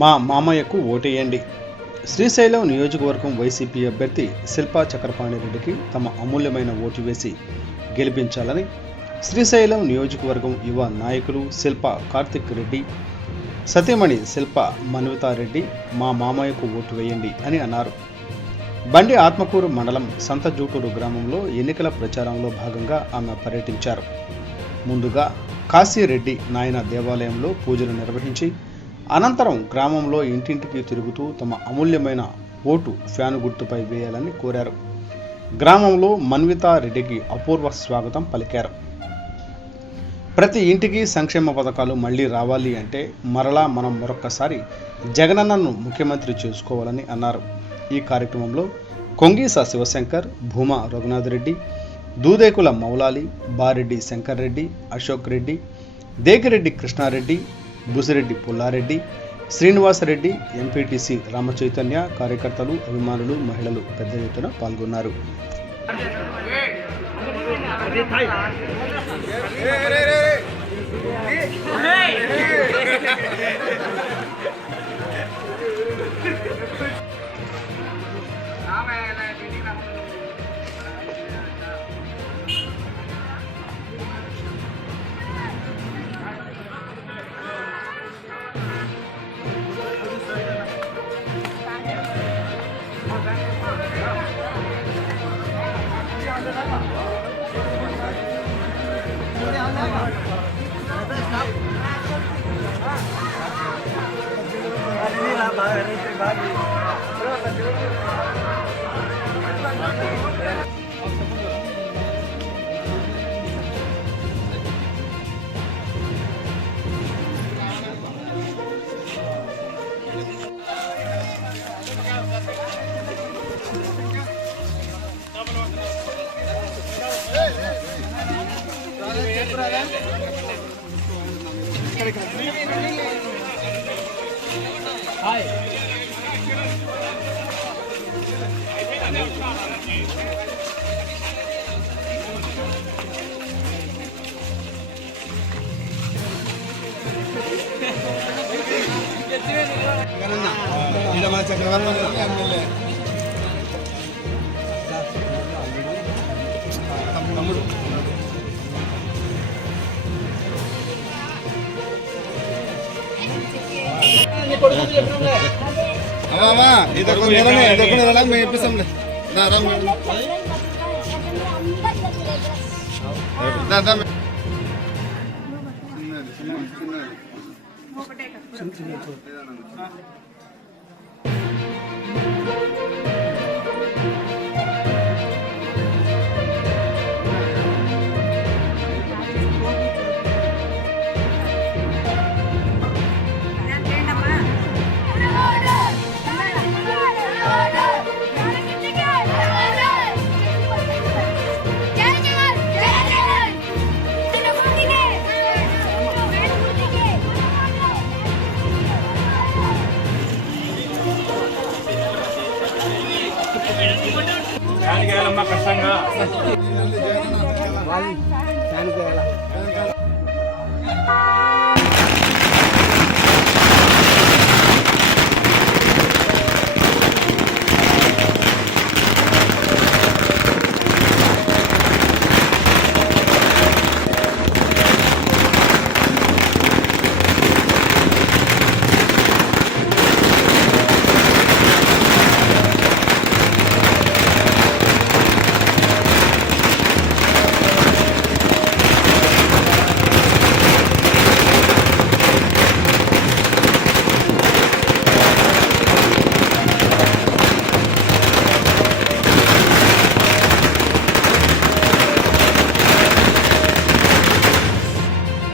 మా మామయ్యకు ఓటేయండి. శ్రీశైలం నియోజకవర్గం వైసీపీ అభ్యర్థి శిల్పా చక్రపాణి రెడ్డికి తమ అమూల్యమైన ఓటు వేసి గెలిపించాలని శ్రీశైలం నియోజకవర్గం యువ నాయకులు శిల్ప కార్తిక్ రెడ్డి, సతీమణి శిల్ప మన్వితారెడ్డి మా మామయ్యకు ఓటు వేయండి అని అన్నారు. బండి ఆత్మకూరు మండలం సంతజూటూరు గ్రామంలో ఎన్నికల ప్రచారంలో భాగంగా ఆమె పర్యటించారు. ముందుగా కాశీరెడ్డి నాయన దేవాలయంలో పూజలు నిర్వహించి అనంతరం గ్రామంలో ఇంటింటికి తిరుగుతూ తమ అమూల్యమైన ఓటు ఫ్యాను గుర్తుపై వేయాలని కోరారు. గ్రామంలో మన్వితారెడ్డికి అపూర్వ స్వాగతం పలికారు. ప్రతి ఇంటికి సంక్షేమ పథకాలు మళ్లీ రావాలి అంటే మరలా మనం మరొక్కసారి జగనన్నను ముఖ్యమంత్రి చేసుకోవాలని అన్నారు. ఈ కార్యక్రమంలో కొంగీస శివశంకర్, భూమా రఘునాథ్ రెడ్డి, దూదేకుల మౌలాలి, బారెడ్డి శంకర్ రెడ్డి, అశోక్ రెడ్డి, దేగిరెడ్డి కృష్ణారెడ్డి, బుసిరెడ్డి పుల్లారెడ్డి, శ్రీనివాసరెడ్డి, ఎంపీటీసీ రామచైతన్య, కార్యకర్తలు, అభిమానులు, మహిళలు పెద్ద ఎత్తున పాల్గొన్నారు. అమ్మా ఇదొక నెల మేము ఇప్పిస్తాంలే. కష్టంగా